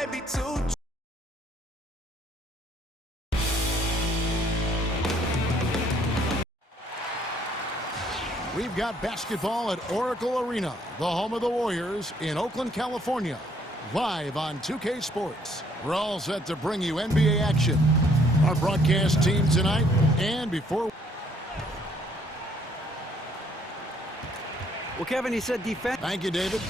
might be too. We've got basketball at Oracle Arena, the home of the Warriors in Oakland, California. Live on 2K Sports. We're all set to bring you NBA action. Our broadcast team tonight, and before... Well, Kevin, he said defense. Thank you, David.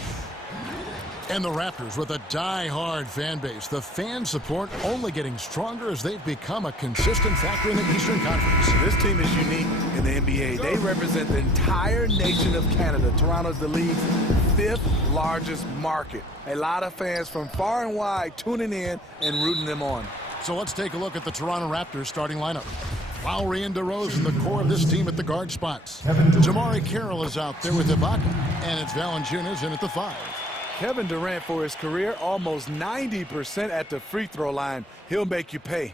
And the Raptors with a die-hard fan base. The fan support only getting stronger as they've become a consistent factor in the Eastern Conference. This team is unique in the NBA. They represent the entire nation of Canada. Toronto's the league's 5th largest market. A lot of fans from far and wide tuning in and rooting them on. So let's take a look at the Toronto Raptors starting lineup. Lowry and DeRozan, the core of this team at the guard spots. Jamari Carroll is out there with Ibaka, and it's Valanciunas in at the 5. Kevin Durant, for his career, almost 90% at the free throw line. He'll make you pay.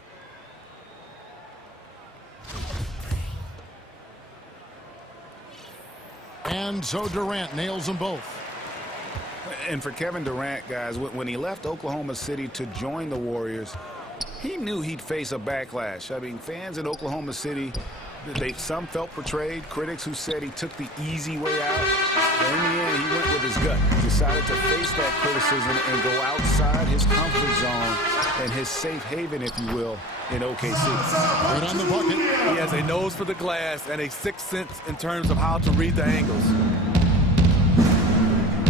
And so Durant nails them both. And for Kevin Durant, guys, when he left Oklahoma City to join the Warriors, he knew he'd face a backlash. I mean, fans in Oklahoma City, some felt betrayed. Critics who said he took the easy way out. But in the end, he went with his gut. He decided to face that criticism and go outside his comfort zone and his safe haven, if you will, in OKC. Right on the bucket. He has a nose for the glass and a sixth sense in terms of how to read the angles.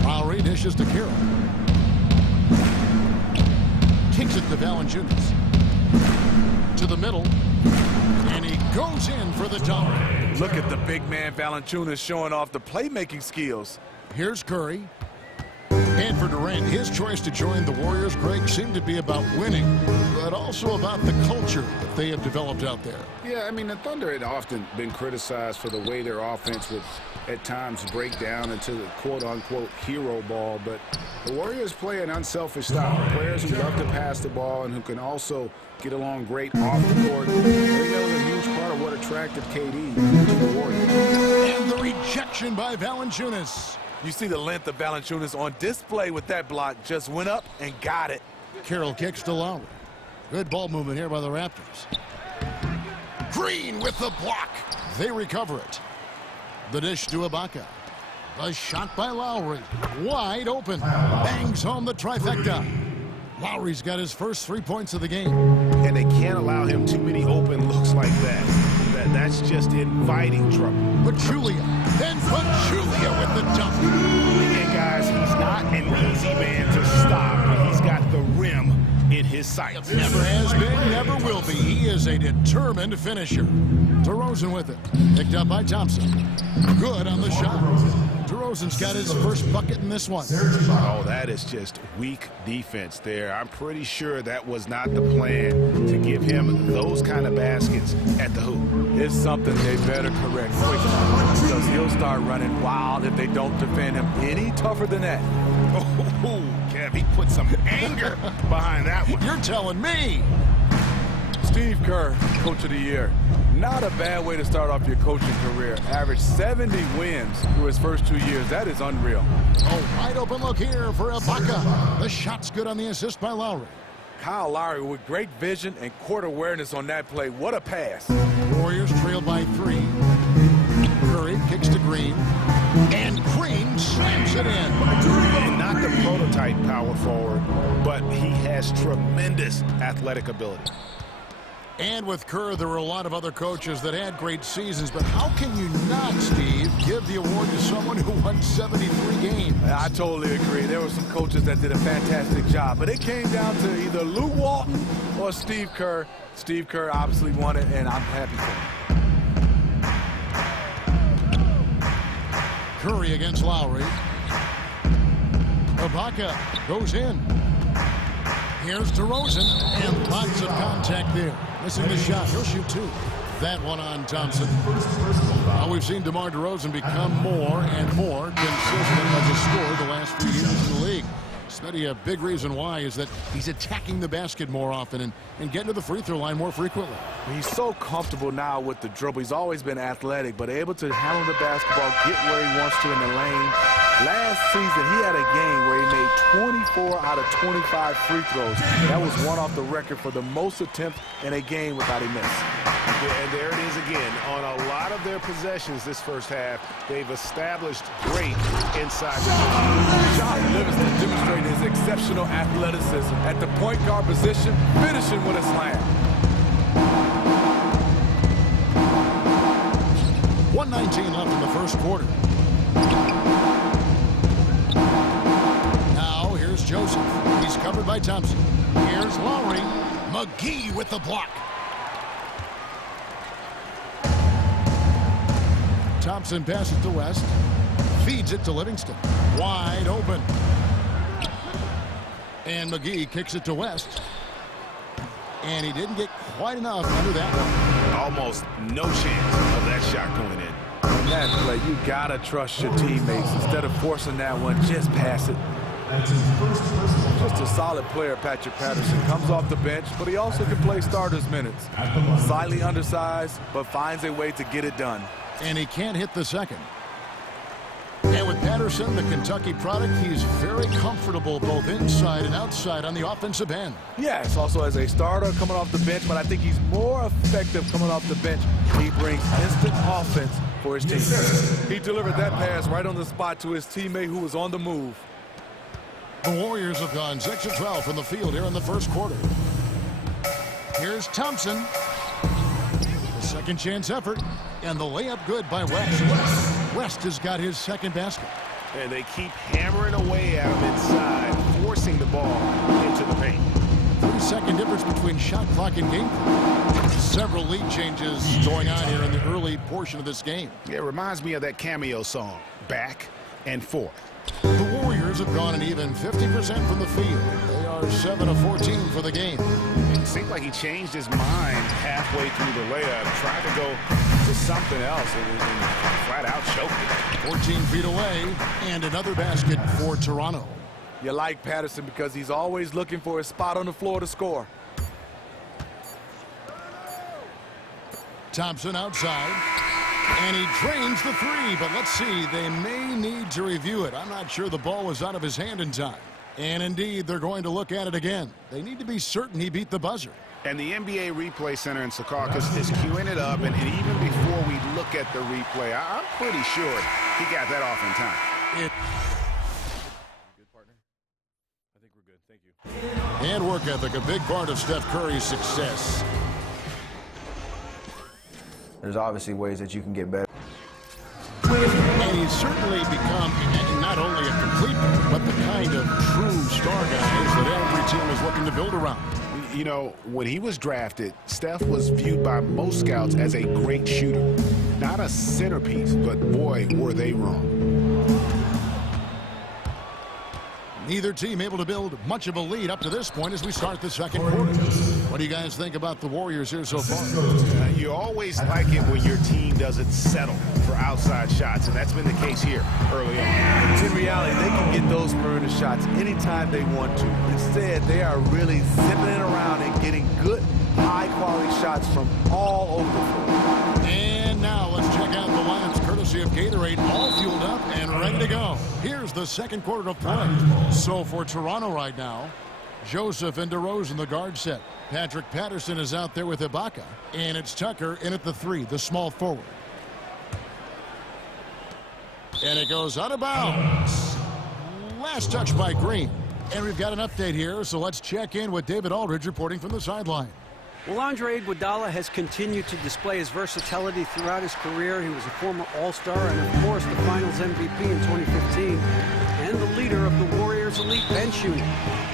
Lowry dishes to Carroll. Kicks it to Valanciunas. To the middle. And he goes in for the dunk. Look at the big man Valanciunas showing off the playmaking skills. Here's Curry. And for Durant, his choice to join the Warriors, Greg, seemed to be about winning, but also about the culture that they have developed out there. Yeah, I mean, the Thunder had often been criticized for the way their offense would at times break down into the quote-unquote hero ball, but the Warriors play an unselfish style. Players who love to pass the ball and who can also get along great off the court. I think that was a huge part of what attracted KD to the Warriors. And the rejection by Valanciunas. You see the length of Valanciunas on display with that block. Just went up and got it. Carroll kicks to Lowry. Good ball movement here by the Raptors. Green with the block. They recover it. The dish to Ibaka. A shot by Lowry. Wide open. Bangs home the trifecta. Lowry's got his first 3 points of the game. And they can't allow him too many open looks like that. That's just inviting trouble. Pachulia. Then Pachulia with the dunk. And guys, he's not an easy man to stop. He's got the rim in his sights. Never has been, never will be. He is a determined finisher. DeRozan with it. Picked up by Thompson. Good on the shot. DeRozan's got his first bucket in this one. Oh, that is just weak defense there. I'm pretty sure that was not the plan to give him those kind of baskets at the hoop. It's something they better correct quickly, because he'll start running wild if they don't defend him any tougher than that. Oh, Kev, he put some anger behind that one. You're telling me. Steve Kerr, Coach of the Year. Not a bad way to start off your coaching career. Averaged 70 wins through his first 2 years. That is unreal. Oh, wide open look here for Ibaka. The shot's good on the assist by Lowry. Kyle Lowry with great vision and court awareness on that play. What a pass. Warriors trail by 3. Curry kicks to Green. And Green slams it in. And not the prototype power forward, but he has tremendous athletic ability. And with Kerr, there were a lot of other coaches that had great seasons, but how can you not, Steve, give the award to someone who won 73 games? I totally agree. There were some coaches that did a fantastic job, but it came down to either Lou Walton or Steve Kerr. Steve Kerr obviously won it, and I'm happy for him. Curry against Lowry. Ibaka goes in. Here's DeRozan, and lots of contact there. Missing the shot. He'll shoot 2. That one on Thompson. Now we've seen DeMar DeRozan become more and more consistent as a scorer the last few years in the league. Study a big reason why is that he's attacking the basket more often and getting to the free throw line more frequently. He's so comfortable now with the dribble. He's always been athletic, but able to handle the basketball, get where he wants to in the lane, Last season, he had a game where he made 24 out of 25 free throws. That was one off the record for the most attempts in a game without a miss. Yeah, and there it is again. On a lot of their possessions this first half, they've established great inside. John Livingston demonstrated his exceptional athleticism at the point guard position, finishing with a slam. 1:19 left in the first quarter. Now here's Joseph. He's covered by Thompson. Here's Lowry. McGee with the block. Thompson passes to West. Feeds it to Livingston. Wide open. And McGee kicks it to West. And he didn't get quite enough under that one. Almost no chance of that shot going in. In that play, you gotta trust your teammates. Instead of forcing that one, just pass it. Just a solid player, Patrick Patterson. Comes off the bench, but he also can play starters minutes. Slightly undersized, but finds a way to get it done. And he can't hit the second. And with Patterson, the Kentucky product, he's very comfortable both inside and outside on the offensive end. Yes, also as a starter coming off the bench, but I think he's more effective coming off the bench. He brings instant offense for his team. He delivered that pass right on the spot to his teammate who was on the move. The Warriors have gone 6 of 12 from the field here in the first quarter. Here's Thompson. The second chance effort. And the layup good by West. West has got his second basket. And they keep hammering away at him inside, forcing the ball into the paint. 3-second difference between shot clock and game clock. Several lead changes going on here in the early portion of this game. It reminds me of that Cameo song, Back and Forth. The Warriors have gone an even 50% from the field. They are 7 of 14 for the game. It seemed like he changed his mind halfway through the layup, tried to go to something else, and flat out choked it. 14 feet away, and another basket for Toronto. You like Patterson because he's always looking for a spot on the floor to score. Thompson outside. And he drains the three, but let's see, they may need to review it. I'm not sure the ball was out of his hand in time. And indeed, they're going to look at it again. They need to be certain he beat the buzzer. And the NBA Replay Center in Secaucus is queuing it up, and even before we look at the replay, I'm pretty sure he got that off in time. Good, partner? I think we're good. Thank you. And work ethic, a big part of Steph Curry's success. There's obviously ways that you can get better. And he's certainly become not only a complete, but the kind of true star guys that every team is looking to build around. You know, when he was drafted, Steph was viewed by most scouts as a great shooter. Not a centerpiece, but boy, were they wrong. Neither team able to build much of a lead up to this point as we start the second quarter. What do you guys think about the Warriors here so far? You always like it when your team doesn't settle for outside shots, and that's been the case here early on. In reality, they can get those perimeter shots anytime they want to. Instead, they are really zipping it around and getting good, high-quality shots from all over the floor. And now let's check out the lineups courtesy of Gatorade, all fueled up and ready to go. Here's the second quarter of play. So for Toronto right now, Joseph and DeRozan, the guard set. Patrick Patterson is out there with Ibaka. And it's Tucker in at the 3, the small forward. And it goes out of bounds. Last touch by Green. And we've got an update here, so let's check in with David Aldridge reporting from the sideline. Well, Andre Iguodala has continued to display his versatility throughout his career. He was a former All-Star and, of course, the Finals MVP in 2015 and the leader of the Warriors' elite bench unit.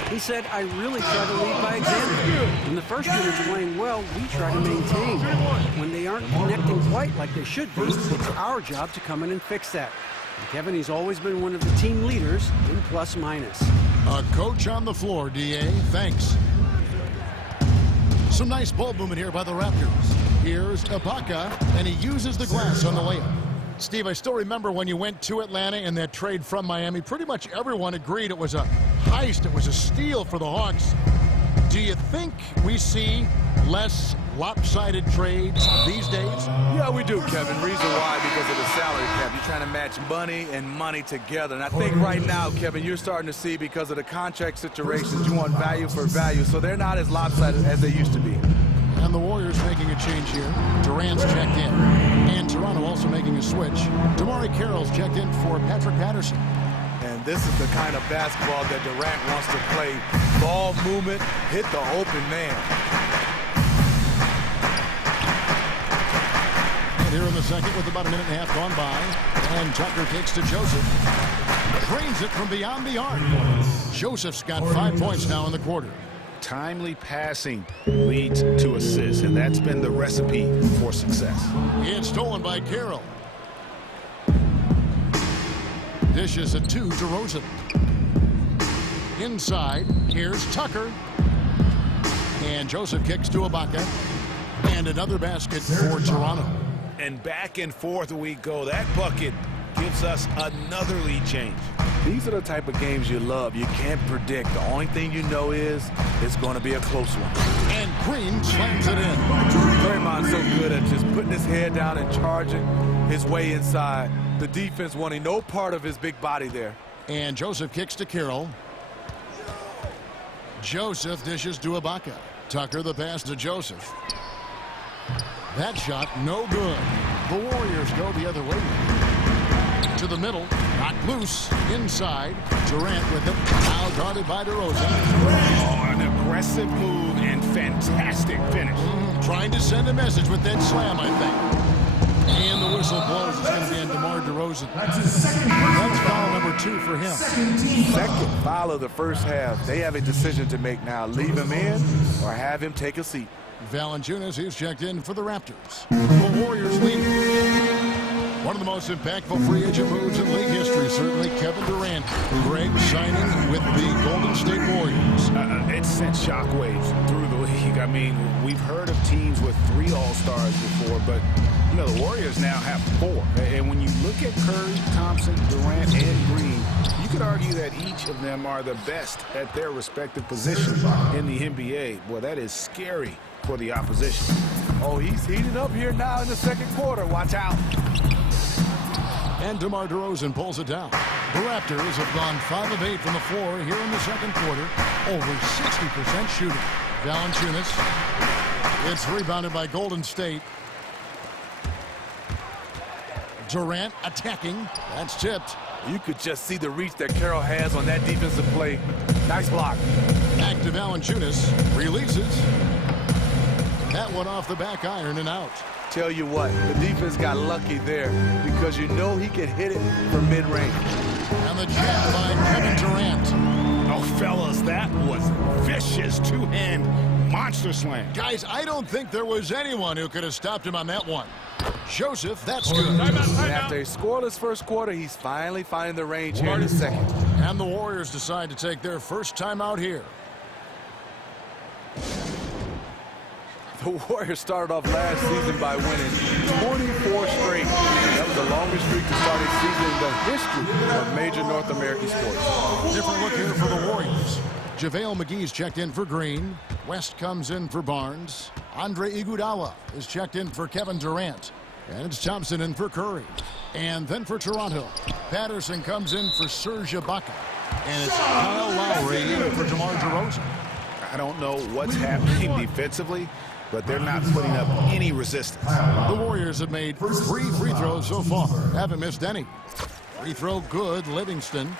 He said, I really try to lead by example. When the first unit's playing well, we try to maintain. When they aren't connecting quite like they should be, it's our job to come in and fix that. And Kevin, he's always been one of the team leaders in plus-minus. A coach on the floor, D.A. Thanks. Some nice ball movement here by the Raptors. Here's Ibaka, and he uses the glass on the layup. Steve, I still remember when you went to Atlanta in that trade from Miami. Pretty much everyone agreed it was a heist. It was a steal for the Hawks. Do you think we see less lopsided trades these days? Yeah, we do, Kevin. Reason why, because of the salary cap. You're trying to match money and money together. And I think right now, Kevin, you're starting to see because of the contract situations, you want value for value. So they're not as lopsided as they used to be. And the Warriors making a change here. Durant's checked in. And Toronto also making a switch. DeMarre Carroll's checked in for Patrick Patterson. And this is the kind of basketball that Durant wants to play. Ball movement, hit the open man. And here in the second with about a minute and a half gone by. And Tucker kicks to Joseph. Drains it from beyond the arc. Joseph's got 5 points now in the quarter. Timely passing leads to assists, and that's been the recipe for success. It's stolen by Carroll. Dishes it to DeRozan. Inside, here's Tucker. And Joseph kicks to Ibaka. And another basket for Toronto. And back and forth we go. That bucket gives us another lead change. These are the type of games you love. You can't predict. The only thing you know is it's going to be a close one. And Green slams it in. Draymond's so good at just putting his head down and charging his way inside. The defense wanting no part of his big body there. And Joseph kicks to Carroll. Joseph dishes to Ibaka. Tucker the pass to Joseph. That shot no good. The Warriors go the other way. To the middle, knocked loose, inside. Durant with it, now guarded by DeRozan. Oh, an aggressive move and fantastic finish. Trying to send a message with that slam, I think. And the whistle blows. It's going to be on DeMar DeRozan. That's foul number 2 for him. Second foul of the first half. They have a decision to make now. Leave him in or have him take a seat. Valanciunas, he's checked in for the Raptors. The Warriors lead. One of the most impactful free agent moves in league history, certainly Kevin Durant. Greg signing with the Golden State Warriors. It sent shockwaves through the league. I mean, we've heard of teams with 3 All-Stars before, but you know the Warriors now have 4. And when you look at Curry, Thompson, Durant, and Green, you could argue that each of them are the best at their respective positions in the NBA. Boy, that is scary for the opposition. Oh, he's heating up here now in the second quarter. Watch out. And DeMar DeRozan pulls it down. The Raptors have gone 5 of 8 from the floor here in the second quarter. Over 60% shooting. Valanciunas. It's rebounded by Golden State. Durant attacking. That's tipped. You could just see the reach that Carroll has on that defensive play. Nice block. Back to Valanciunas. Releases. That one off the back iron and out. Tell you what, the defense got lucky there because you know he can hit it from mid-range. And the jab by Kevin Durant. Oh, fellas, that was vicious two-hand monster slam. Guys, I don't think there was anyone who could have stopped him on that one. Joseph, that's good. And after a scoreless first quarter, he's finally finding the range here in the second. And the Warriors decide to take their first time out here. The Warriors started off last season by winning 24 straight. That was the longest streak to start a season in the history of major North American sports. Different look here for the Warriors. JaVale McGee's checked in for Green. West comes in for Barnes. Andre Iguodala is checked in for Kevin Durant. And it's Thompson in for Curry. And then for Toronto, Patterson comes in for Serge Ibaka. And it's Kyle Lowry in for DeMar DeRozan. I don't know what's happening defensively, but they're not putting up any resistance. The Warriors have made 3 free throws so far. Haven't missed any. Free throw good, Livingston.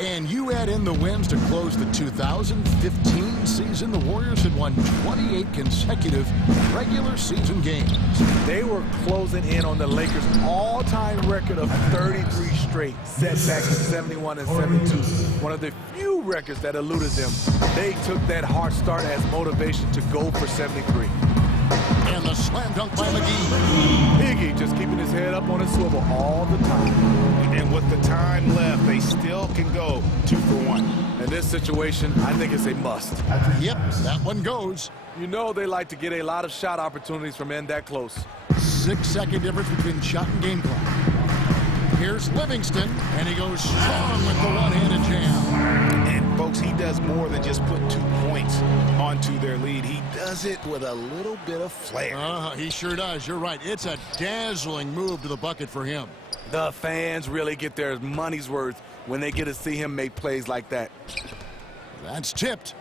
And you add in the wins to close the 2015 season, the Warriors had won 28 consecutive regular season games. They were closing in on the Lakers' all-time record of 33 straight, set back in 71 and 72. One of the few records that eluded them. They took that hard start as motivation to go for 73. And the slam dunk by McGee. Iggy just keeping his head up on his swivel all the time. And with the time left, they still can go 2 for 1. In this situation, I think it's a must. Yep, that one goes. You know they like to get a lot of shot opportunities from in that close. 6-second difference between shot and game clock. Here's Livingston, and he goes strong with the one-handed jam. And, folks, he does more than just put 2 points onto their lead. He does it with a little bit of flair. He sure does. You're right. It's a dazzling move to the bucket for him. The fans really get their money's worth when they get to see him make plays like that. That's tipped.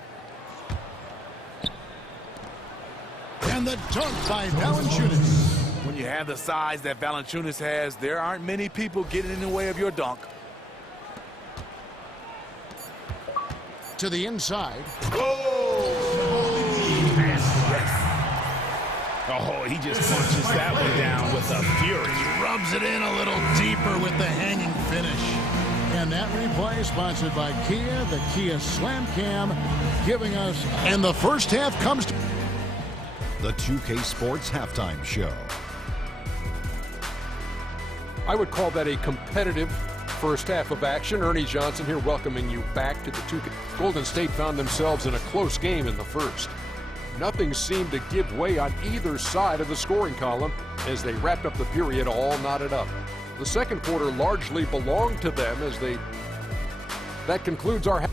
And the dunk by Valanciunas. When you have the size that Valanciunas has, there aren't many people getting in the way of your dunk. To the inside. Oh, he just punches that one down with a fury. Rubs it in a little deeper with the hanging finish. And that replay sponsored by Kia, the Kia Slam Cam, giving us. And the first half comes to The 2K Sports Halftime Show. I would call that a competitive first half of action. Ernie Johnson here welcoming you back to the 2K. Golden State found themselves in a close game in the first. Nothing seemed to give way on either side of the scoring column as they wrapped up the period all knotted up. The second quarter largely belonged to them as that concludes our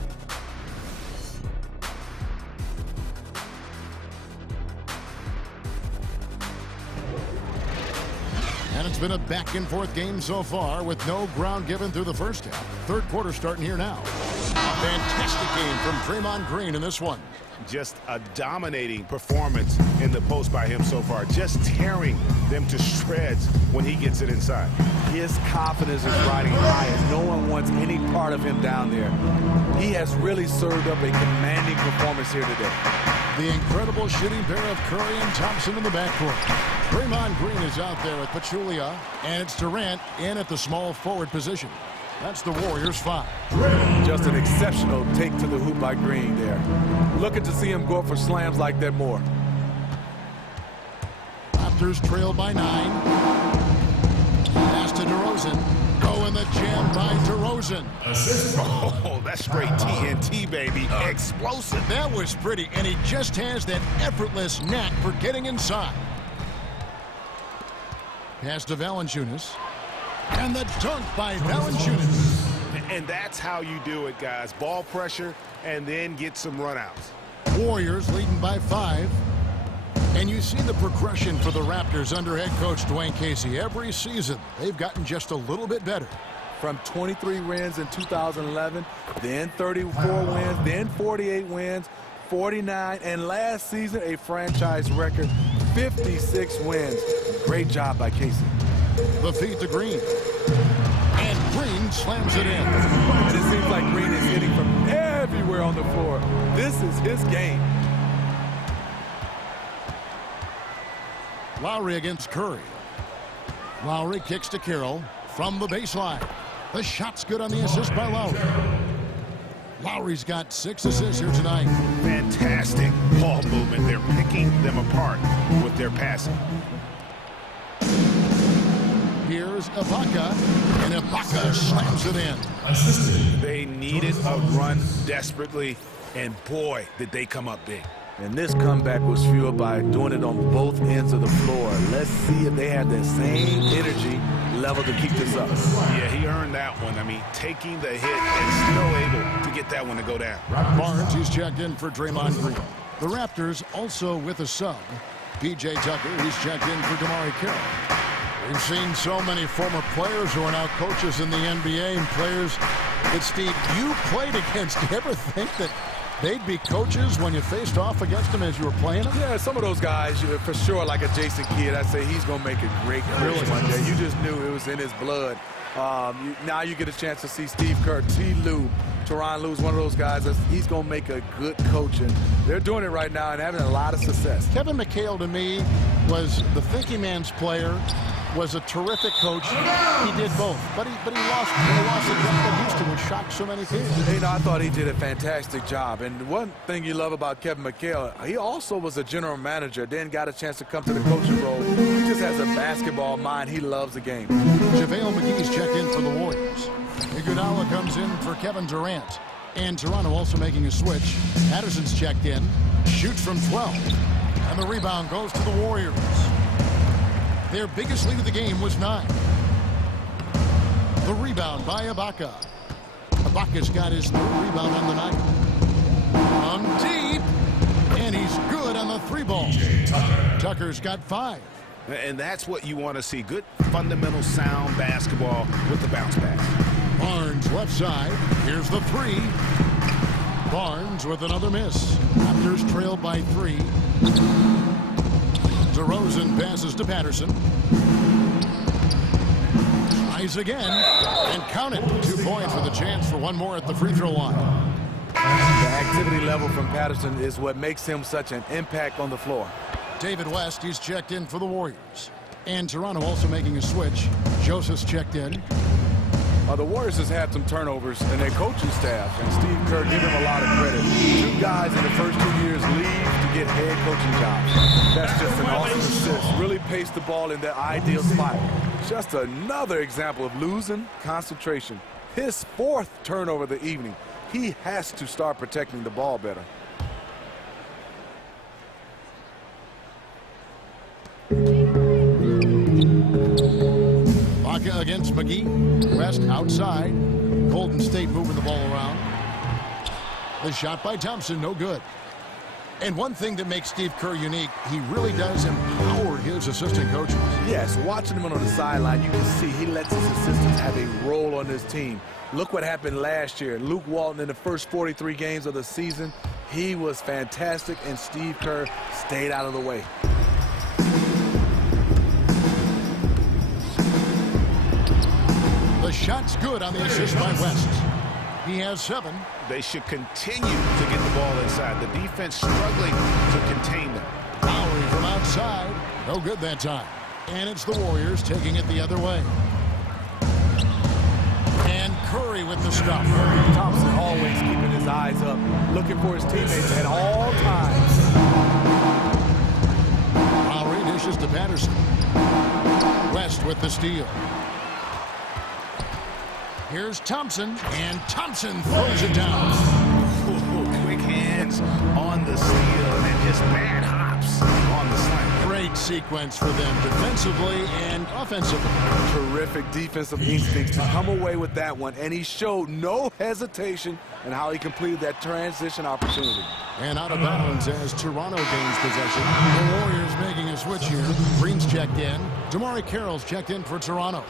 And it's been a back-and-forth game so far with no ground given through the first half. Third quarter starting here now. Fantastic game from Draymond Green in this one. Just a dominating performance in the post by him so far. Just tearing them to shreds when he gets it inside. His confidence is riding high, and no one wants any part of him down there. He has really served up a commanding performance here today. The incredible shooting pair of Curry and Thompson in the backcourt. Draymond Green is out there with Pachulia, and it's Durant in at the small forward position. That's the Warriors' 5. Just an exceptional take to the hoop by Green there. Looking to see him go for slams like that more. Raptors trail by 9. Pass to DeRozan. Go in the jam by DeRozan. Oh, that's straight TNT, baby. Explosive. That was pretty, and he just has that effortless knack for getting inside. Pass to Valanciunas. And the dunk by Valanciunas. And that's how you do it, guys. Ball pressure and then get some runouts. Warriors leading by 5. And you see the progression for the Raptors under head coach Dwayne Casey. Every season, they've gotten just a little bit better. From 23 wins in 2011, then 34 wins, then 48 wins, 49, and last season a franchise record 56 wins. Great job by Casey. The feed to Green. And Green slams it in. And it seems like Green is hitting from everywhere on the floor. This is his game. Lowry against Curry. Lowry kicks to Carroll from the baseline. The shot's good on the assist by Lowry. Lowry's got 6 assists here tonight. Fantastic ball movement. They're picking them apart with their passing. Here's Ibaka, and Ibaka slams it in. They needed a run desperately, and boy, did they come up big. And this comeback was fueled by doing it on both ends of the floor. Let's see if they have that same energy level to keep this up. Yeah, he earned that one. I mean, taking the hit and still able to get that one to go down. Barnes, he's checked in for Draymond Green. The Raptors also with a sub. P.J. Tucker, he's checked in for DeMar Carroll. We've seen so many former players who are now coaches in the NBA and players that, Steve, you played against. Do you ever think that they'd be coaches when you faced off against them as you were playing them? Yeah, some of those guys, for sure, like a Jason Kidd, I'd say he's going to make a great coach one day. You just knew it was in his blood. Now you get a chance to see Steve Kerr, T. Lue, Tyronn Lue's one of those guys. He's going to make a good coach, and they're doing it right now and having a lot of success. Kevin McHale, to me, was the thinking man's player, was a terrific coach. He did both, but he lost the job at Houston, which shocked so many people. You know, I thought he did a fantastic job. And one thing you love about Kevin McHale, he also was a general manager, then got a chance to come to the coaching role. He just has a basketball mind. He loves the game. JaVale McGee's checked in for the Warriors. Iguodala comes in for Kevin Durant. And Toronto also making a switch. Patterson's checked in, shoots from 12. And the rebound goes to the Warriors. Their biggest lead of the game was 9. The rebound by Ibaka. Ibaka's got his third rebound on the night. From deep. And he's good on the three ball. Tucker's got 5. And that's what you want to see. Good fundamental sound basketball with the bounce pass. Barnes left side. Here's the 3. Barnes with another miss. Raptors trail by 3. DeRozan passes to Patterson. Tries again. And count it. 2 points with a chance for one more at the free throw line. The activity level from Patterson is what makes him such an impact on the floor. David West, he's checked in for the Warriors. And Toronto also making a switch. Joseph's checked in. The Warriors has had some turnovers in their coaching staff, and Steve Kerr give him a lot of credit. 2 guys in the first 2 years leave to get head coaching jobs. That's just an awesome assist. Really paced the ball in their ideal spot. Just another example of losing concentration. His 4th turnover of the evening. He has to start protecting the ball better. Baca against McGee. West outside. Golden State moving the ball around. The shot by Thompson, no good. And one thing that makes Steve Kerr unique, he really does empower his assistant coaches. Yes, watching him on the sideline, you can see he lets his assistants have a role on his team. Look what happened last year. Luke Walton in the first 43 games of the season, he was fantastic, and Steve Kerr stayed out of the way. The shot's good on the assist by West. He has 7. They should continue to get the ball inside. The defense struggling to contain them. Lowry from outside. No good that time. And it's the Warriors taking it the other way. And Curry with the stop. Thompson always keeping his eyes up, looking for his teammates at all times. Lowry dishes to Patterson. West with the steal. Here's Thompson, and Thompson throws it down. Quick hands on the steal and just bad hops on the slam. Great sequence for them defensively and offensively. Terrific defensive instincts to come away with that one, and he showed no hesitation in how he completed that transition opportunity. And out of bounds as Toronto gains possession. The Warriors making a switch here. Green's checked in. DeMarre Carroll's checked in for Toronto.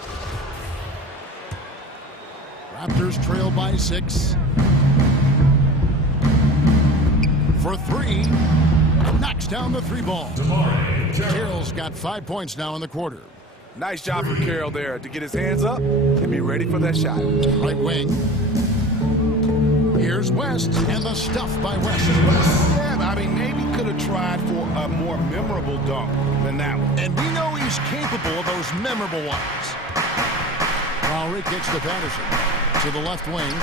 Raptors trail by 6. For 3. Knocks down the 3 ball. Carroll's got 5 points now in the quarter. Nice job from Carroll there to get his hands up and be ready for that shot. Right wing. Here's West, and the stuff by West. Yeah, I mean, maybe could have tried for a more memorable dunk than that one. And we know he's capable of those memorable ones. Lowry kicks to Patterson. To the left wing.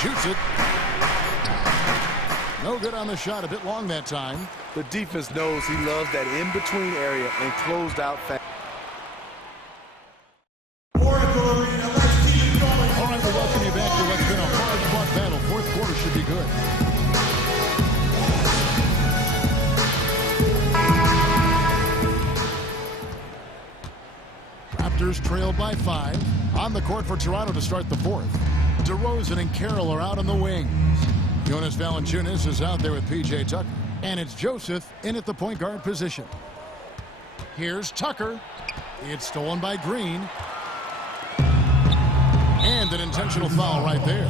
Shoots it. No good on the shot. A bit long that time. The defense knows he loves that in-between area and closed out fast. All right, we'll welcome you back to what's been a hard-fought battle. 4th quarter should be good. Raptors trail by 5. On the court for Toronto to start the 4th. DeRozan and Carroll are out on the wings. Jonas Valanciunas is out there with P.J. Tucker. And it's Joseph in at the point guard position. Here's Tucker. It's stolen by Green. And an intentional foul right there.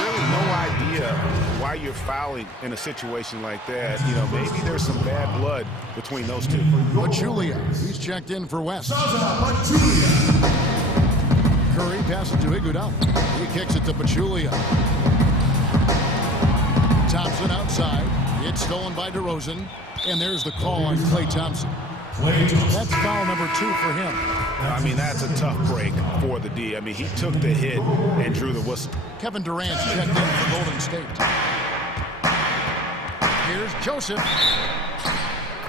Really no idea why you're fouling in a situation like that. You know, maybe there's some bad blood between those two. Pachulia, he's checked in for West. Curry passes to Iguodala. He kicks it to Pachulia. Thompson outside. It's stolen by DeRozan. And there's the call on Klay Thompson. That's foul number 2 for him. I mean, that's a tough break for the D. I mean, he took the hit and drew the whistle. Kevin Durant's checked in for Golden State. Here's Joseph.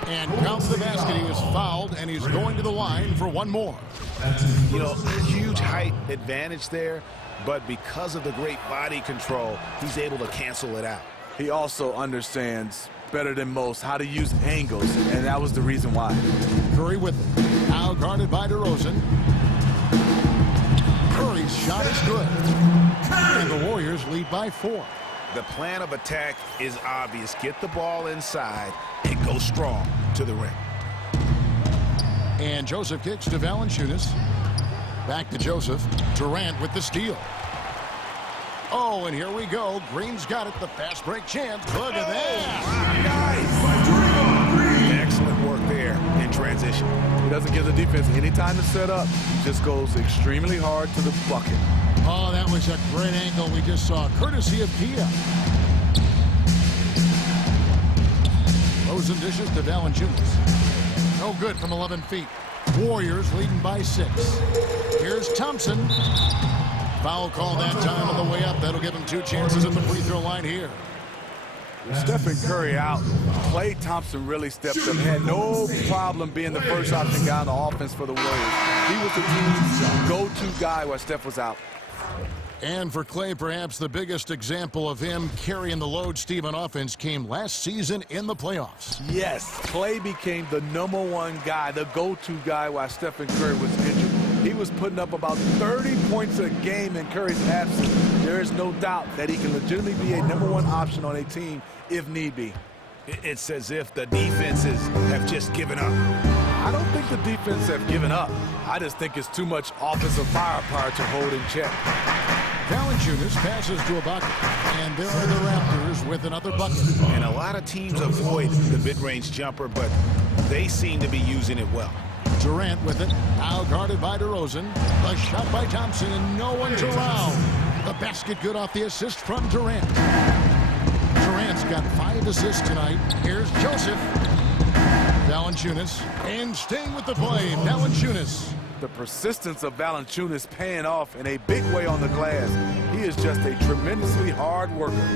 And counts the basket. He is fouled, and he's going to the line for one more. You know, huge height advantage there, but because of the great body control, he's able to cancel it out. He also understands better than most how to use angles, and that was the reason why. Curry with it. Now guarded by DeRozan. Curry's shot is good. And the Warriors lead by 4. The plan of attack is obvious. Get the ball inside and go strong to the rim. And Joseph kicks to Valanciunas. Back to Joseph. Durant with the steal. Oh, and here we go. Green's got it. The fast break chance. Look at that. Excellent work there in transition. He doesn't give the defense any time to set up. He just goes extremely hard to the bucket. Oh, that was a great angle we just saw, courtesy of Kia. Rosen dishes to Valanciunas. No good from 11 feet. Warriors leading by 6. Here's Thompson. Foul call that time on the way up. That'll give him 2 chances at the free throw line here. With Stephen Curry out, Klay Thompson really stepped up. Had no problem being the first option guy on the offense for the Warriors. He was the team's go-to guy while Steph was out. And for Klay, perhaps the biggest example of him carrying the load, Steve, on offense came last season in the playoffs. Yes, Klay became the #1 guy, the go-to guy while Stephen Curry was injured. He was putting up about 30 points a game in Curry's absence. There is no doubt that he can legitimately be a #1 option on a team if need be. It's as if the defenses have just given up. I don't think the defense have given up. I just think it's too much offensive firepower to hold in check. Valanciunas passes to Ibaka, and there are the Raptors with another bucket. And a lot of teams avoid the mid-range jumper, but they seem to be using it well. Durant with it, now guarded by DeRozan. A shot by Thompson, and no one's around. The basket good off the assist from Durant. Durant's got 5 assists tonight. Here's Joseph. Valanciunas, and staying with the play, Valanciunas. The persistence of Valanciunas paying off in a big way on the glass. He is just a tremendously hard worker.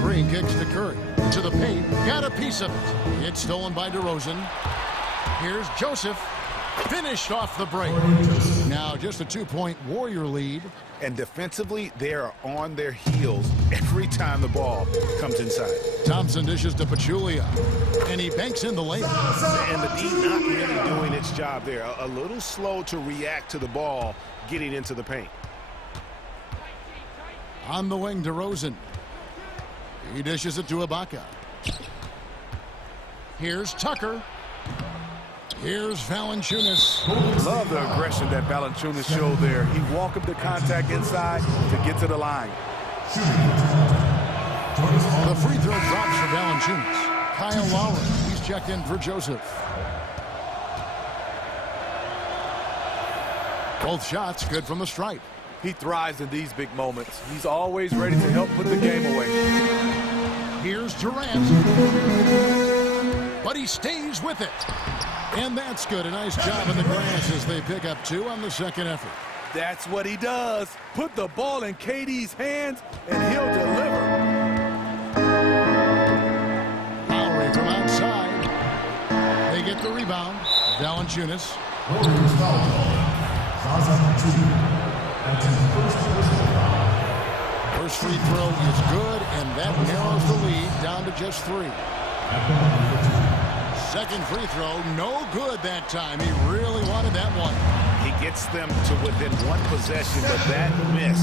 Green kicks to Curry. To the paint, got a piece of it. It's stolen by DeRozan. Here's Joseph. Finished off the break. Now just a 2-point Warrior lead. And defensively, they are on their heels every time the ball comes inside. Thompson dishes to Pachulia, and he banks in the layup. And the D not really doing its job there. A little slow to react to the ball getting into the paint. On the wing, DeRozan. He dishes it to Ibaka. Here's Tucker. Here's Valanciunas. Love the aggression that Valanciunas showed there. He walked up the contact inside to get to the line. The free throw drops for Valanciunas. Kyle Lowry, he's checked in for Joseph. Both shots good from the stripe. He thrives in these big moments. He's always ready to help put the game away. Here's Durant. But he stays with it. And that's good. A nice job in the glass as they pick up 2 on the second effort. That's what he does. Put the ball in KD's hands, and he'll deliver. Lowry from outside. They get the rebound. Valanciunas. First free throw is good, and that narrows the lead down to just 3. Second free throw, no good that time. He really wanted that one. He gets them to within 1 possession, but that miss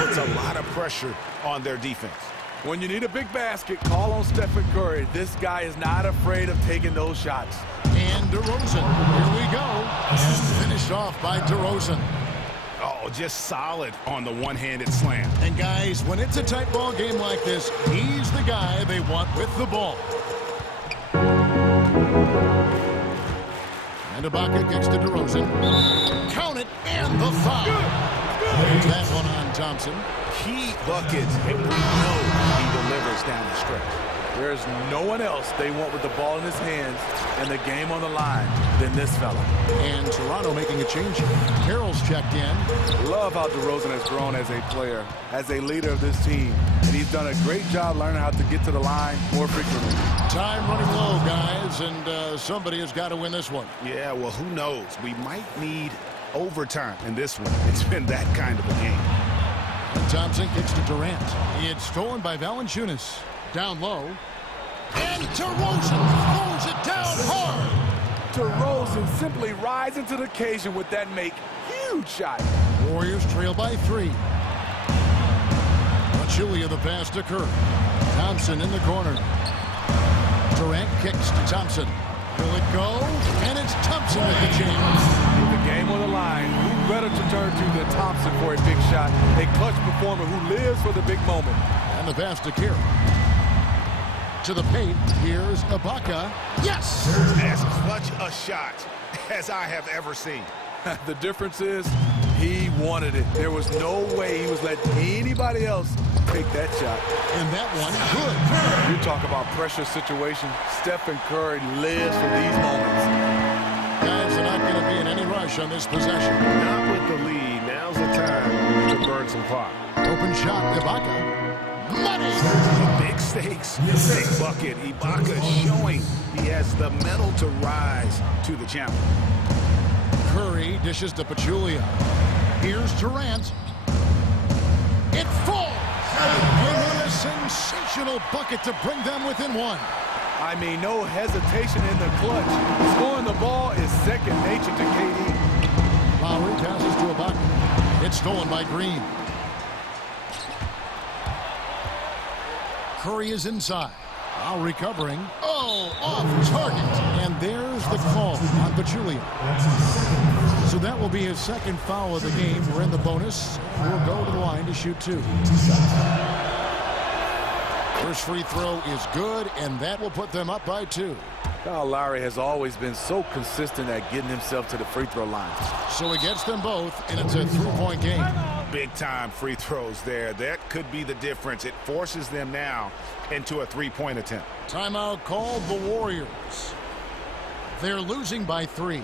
puts a lot of pressure on their defense. When you need a big basket, call on Stephen Curry. This guy is not afraid of taking those shots. And DeRozan, here we go. And finished off by DeRozan. Oh, just solid on the one-handed slam. And guys, when it's a tight ball game like this, he's the guy they want with the ball. And Ibaka kicks to DeRozan. Count it, and the foul. There's that one on Thompson. Key buckets, and we know he delivers down the stretch. There's no one else they want with the ball in his hands and the game on the line than this fella. And Toronto making a change. Carroll's checked in. Love how DeRozan has grown as a player, as a leader of this team. And he's done a great job learning how to get to the line more frequently. Time running low, guys, and somebody has got to win this one. Yeah, well, who knows? We might need overtime in this one. It's been that kind of a game. And Thompson kicks to Durant. It's stolen by Valanciunas. Down low. And DeRozan throws it down hard. DeRozan simply rising to the occasion with that huge shot. Warriors trail by 3. Pachulia the pass to Curry. Thompson in the corner. Durant kicks to Thompson. Will it go? And it's Thompson with the jam. With the game on the line, who better to turn to than Thompson for a big shot? A clutch performer who lives for the big moment. And the pass to Kerr. To the paint. Here's Ibaka. Yes! As clutch a shot as I have ever seen. The difference is he wanted it. There was no way he was letting anybody else take that shot. And that one, good. You talk about pressure situation. Stephen Curry lives for these moments. Guys are not going to be in any rush on this possession. Not with the lead. Now's the time to burn some clock. Open shot, Ibaka. Money! Big stakes, big bucket. Ibaka showing he has the mettle to rise to the challenge. Curry dishes to Pachulia. Here's Durant. It falls! A sensational bucket to bring them within 1. I mean, no hesitation in the clutch. Scoring the ball is second nature to KD. Lowry passes to Ibaka. It's stolen by Green. Curry is inside. Now recovering. Oh, off target. And there's the call on Pachulia. So that will be his second foul of the game. We're in the bonus. We'll go to the line to shoot 2. First free throw is good, and that will put them up by 2. Kyle Lowry has always been so consistent at getting himself to the free throw line. So he gets them both, and it's a 3-point game. Big-time free throws there. That could be the difference. It forces them now into a 3-point attempt. Timeout called the Warriors. They're losing by 3.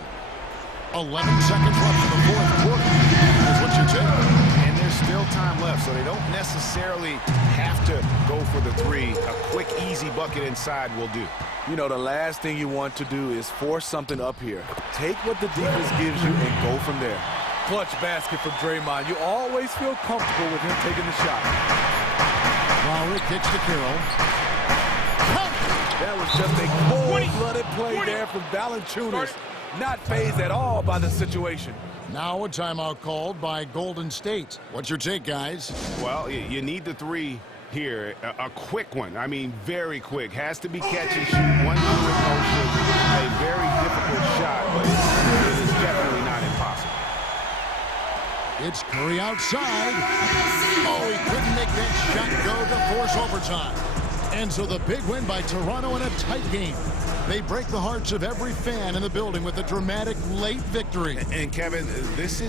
11 seconds left in the fourth quarter. That's what you take. And there's still time left, so they don't necessarily have to go for the 3. A quick, easy bucket inside will do. You know, the last thing you want to do is force something up here. Take what the defense gives you and go from there. Clutch basket from Draymond. You always feel comfortable with him taking the shot. Lowry kicks to Carroll. That was just a cold-blooded play there from Valanciunas. Not fazed at all by the situation. Now a timeout called by Golden State. What's your take, guys? Well, you need the 3 here. A quick one. I mean, very quick. Has to be catch and shoot. One quick motion. A very difficult shot, but it is definitely not impossible. It's Curry outside. Oh, he couldn't make that shot go to force overtime. And so the big win by Toronto in a tight game. They break the hearts of every fan in the building with a dramatic late victory. And Kevin, this is